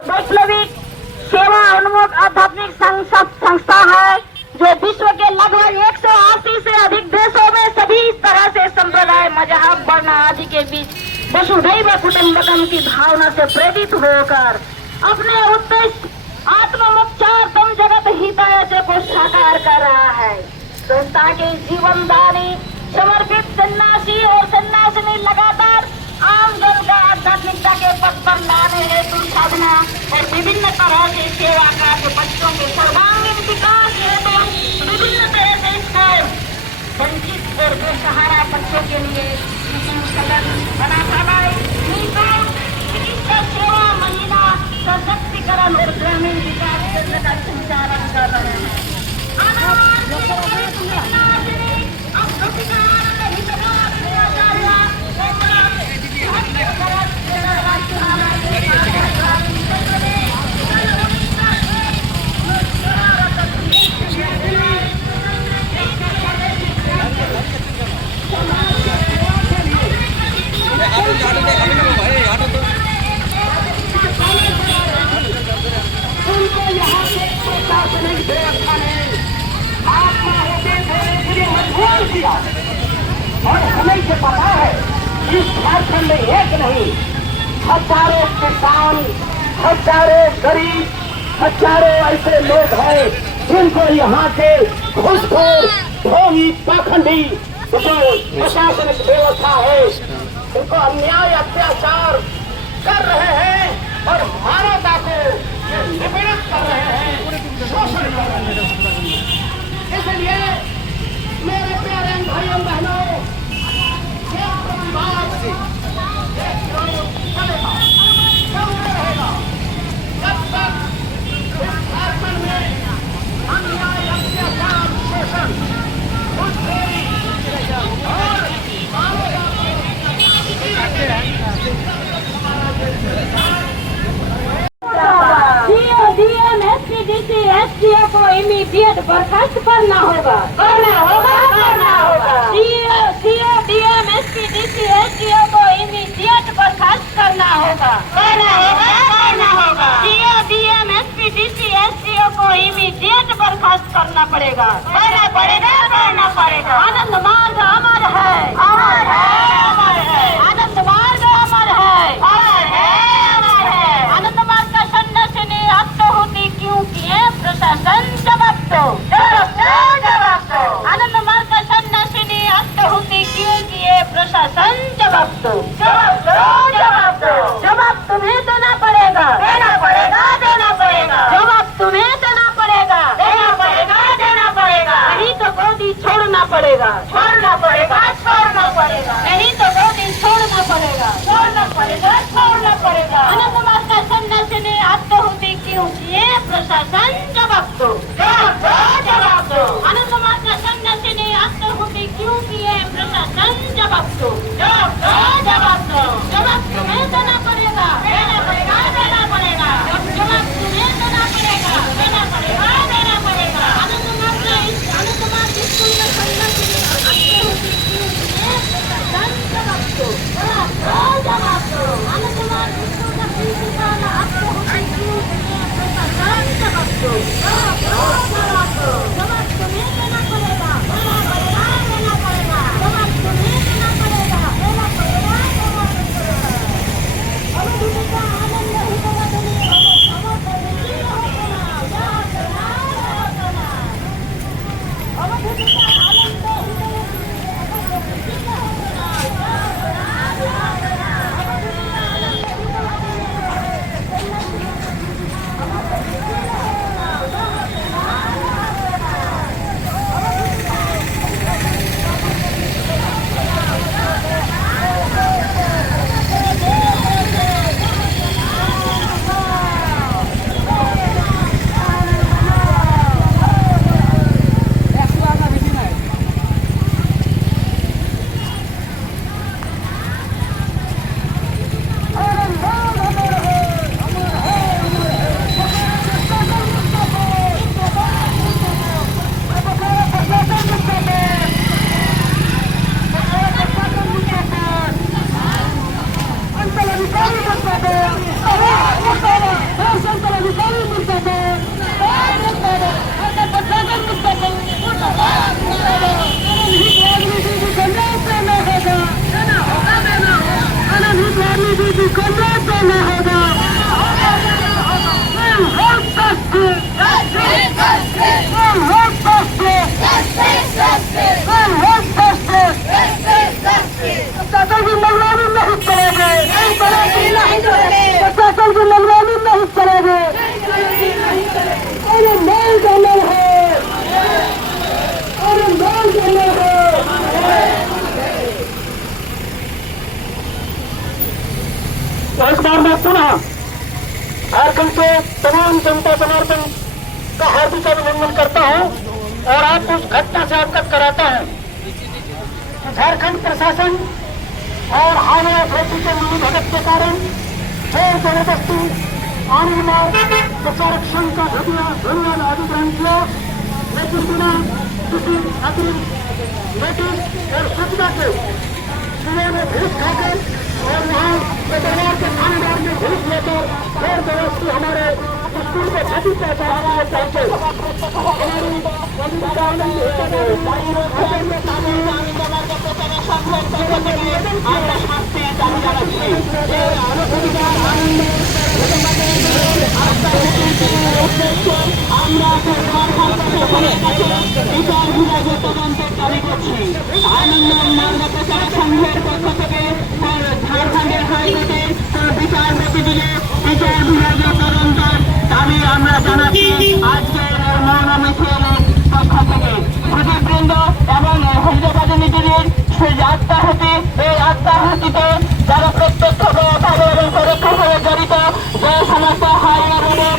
वैश्विक सेवा उन्मुख आध्यात्मिक संस्था है जो विश्व के लगभग 180 से अधिक देशों में सभी तरह से संप्रदाय, मजहब, वर्ण आदि के बीच वसुधैव कुटुंबकम की भावना से प्रेरित होकर अपने उद्देश्य आत्मोपचार जगत हिताय को साकार कर रहा है। संस्था के जीवनदानी समर्पित सन्यासी और सन्यासिनी लगातार आम जन का आध्यात्मिकता के पथ पर लाने हेतु साधना और विभिन्न तरह से सेवा कार्य, बच्चों के सर्वांगीण विकास हेतु विभिन्न तरह से स्कूल, वंचित और बेसहारा बच्चों के लिए सदन, अनाथालय, चिकित्सा सेवा, महिला सशक्तिकरण और ग्रामीण विकास केंद्र का संचालन कर रहे हैं। और हमें ये पता है इस झारखंड में एक नहीं, हजारों किसान, हजारों गरीब, हजारों ऐसे लोग हैं जिनको यहाँ के घूसखोर, ढोंगी, पाखंडी जो प्रशासनिक व्यवस्था है उनको अन्याय अत्याचार कर रहे हैं और मानवता को निपीड़ित कर रहे हैं, शोषण कर रहे हैं। इसलिए मेरे प्यारे भाइयों बहनों, ये परिवार चलेगा, चलते रहेगा जब तक इस झारखंड में अन्याय, अत्याचार, शोषण, घूसखोरी और डीएम, एसपीडीसी, एसडीओ को इमीडिएट बर्खास्त करना होगा। डीएम, एसपीडीसी, एसडीओ को इमीडिएट बर्खास्त करना होगा। डीएम, एसपीडीसी, एसडीओ को इमीडिएट बर्खास्त करना पड़ेगा। आनंद मार्ग अमर है, आनंद मार्ग अमर है। आनंद मार्ग का सन्यासिनी आत्माहुति क्यों किए? प्रशासन जवाब दो। आनंद मार्ग का सन्यासिनी आत्माहुति क्यों किए? प्रशासन जवाब दो। जवाब तुम्हें देना पड़ेगा। जवाब तुम्हें देना पड़ेगा। नहीं तो गोदी छोड़ना पड़ेगा। नहीं तो गोदी छोड़ना पड़ेगा। आनंद मार्ग का सन्यासिनी आत्माहुति क्यों किए? प्रशासन जवाब दो। आनंद मार्ग का सन्यासिनी आत्माहुति क्यों किए? प्रशासन जवाब दो। जवाब तुम्हें देना पड़ेगा। जवाब तुम्हें देना पड़ेगा। आनंद मार्ग स्कूल में सन्यासिनी आत्माहुति क्यों किए? प्रशासन जवाब दो। आनंद मार्ग स्कूल में प्रिंसिपल आत्माहुति क्यों किए? प्रशासन जवाब दो। जवाब तुम्हें देना पड़ेगा। जवाब तुम्हें देना पड़ेगा। अनुभूति आनंद इस बार मैं पुनः झारखंड के तमाम जनता जनार्दन का हार्दिक अभिनंदन करता हूं और आपको उस घटना से अवगत कराता हूं कि झारखंड प्रशासन और हाईवे अथॉरिटी के मिली भगत के कारण जोर जबरदस्ती आने वाले संरक्षण का धन्यवाद अधिग्रहण किया, लेकिन बिना किसी अतिरिक्त नोटिस और सूचना के जिले में घूस खाकर और वहाँ दरबार के थानेदार में घूस लेकर जोर जबरदस्ती हमारे स्कूल को क्षति पहुंचाना चाहते आनंद मार्ग प्रचार संघের পক্ষ থেকে ঝাড়খণ্ডের হাইকোর্টে বিচারপতি দিলে বিচার বিভাগীয় তদন্তের দাবি আমরা জানাচ্ছি আজকে মৌন মিছিলের পক্ষ থেকে সুদীপবৃন্দ এবং হায়দ্রাবাদ নিজেদের সেই আত্মাহুতি এই আত্মাহুতিতে যারা প্রত্যক্ষভাবে এবং পরোক্ষভাবে জড়িত যে সমস্ত হাইওয়ে রোডের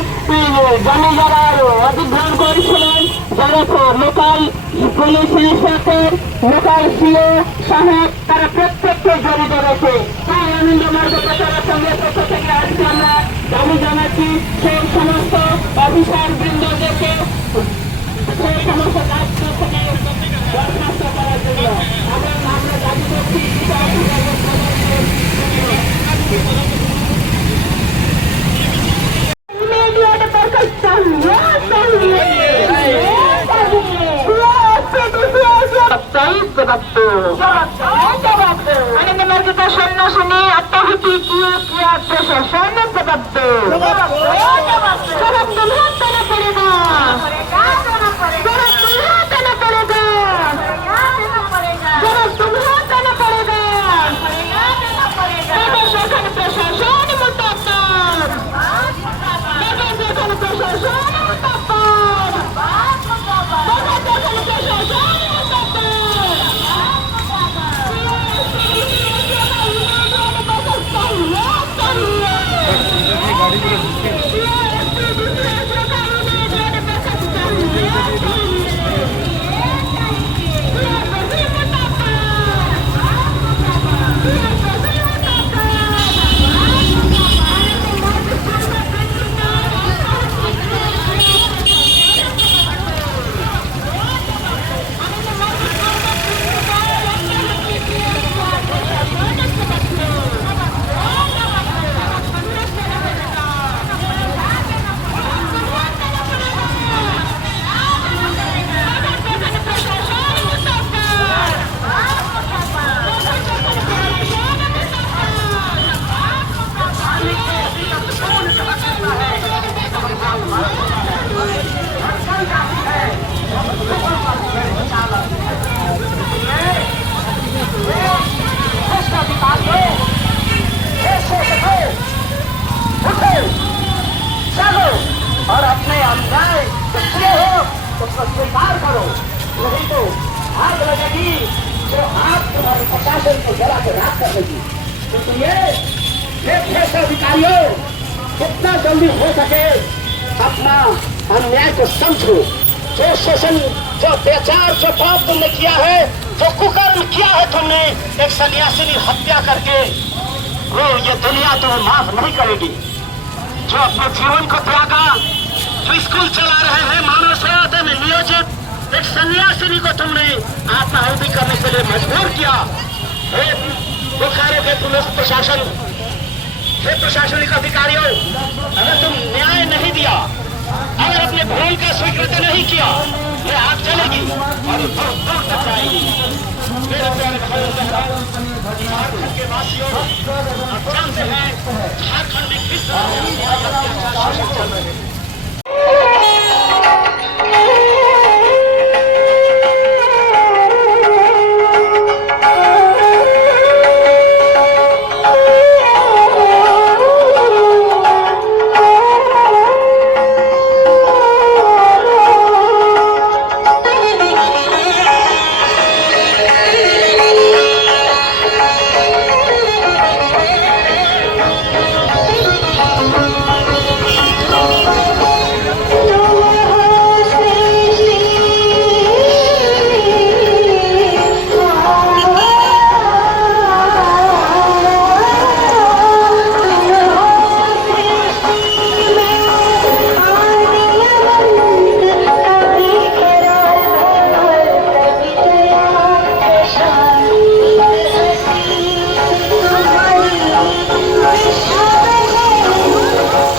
জমি যারা অধিগ্রহণ করেছিলেন যারা local police inspector local CO সাহেব তারা প্রত্যেককে জড়িত রয়েছে। তাই আনন্দ মার্গ প্রচারের সঙ্গে পক্ষ থেকে আজকে আমরা দাবি জানাচ্ছি সেই সমস্ত অফিসার বৃন্দদেরকে সেই সমস্ত দায়িত্ব থেকে বরখাস্ত করার জন্য এবং আমরা দাবি করছি आनंद मार्ग का सन्यासिनी आत्माहुति किया प्रशासन जवाब दो, जवाब तुम्हें देना पड़ेगा, जवाब तुम्हें देना पड़ेगा, जवाब तुम्हें देना पड़ेगा। देखो प्रशासन मुताबिक, देखो प्रशासन मुताबिक, देखो प्रशासन और अपने अन्याय सच्चे हो उसको स्वीकार करो, नहीं तो आग लगेगी जो आप तुम्हारे प्रशासन को जला के राख कर देगी। इसलिए अधिकारियों जितना जल्दी हो सके अपना अन्याय को समझो। जो शोषण, जो अत्याचार, जो पाप तुमने किया है, जो कुकर्म किया है तुमने एक सन्यासिनी हत्या करके, वो ये दुनिया तुम्हें माफ नहीं करेगी। जो अपने जीवन को त्यागा, जो स्कूल चला रहे हैं, मानव सेवा में नियोजित एक सन्यासिनी को तुमने आत्माहुति करने के लिए मजबूर किया। बोकारो के पुलिस प्रशासन, हे प्रशासनिक अधिकारियों, अगर तुम न्याय नहीं दिया, अगर अपने भूल का स्वीकृति नहीं किया, ये आग चलेगी और दूर दूर तक जाएगी। मेरे प्यारे भाइयों बहनों, झारखंड के वासियों, आप जानते हैं झारखंड में किस तरह से शासन चल रहे हैं।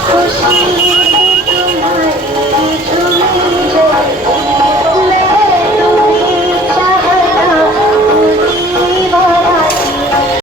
खुशी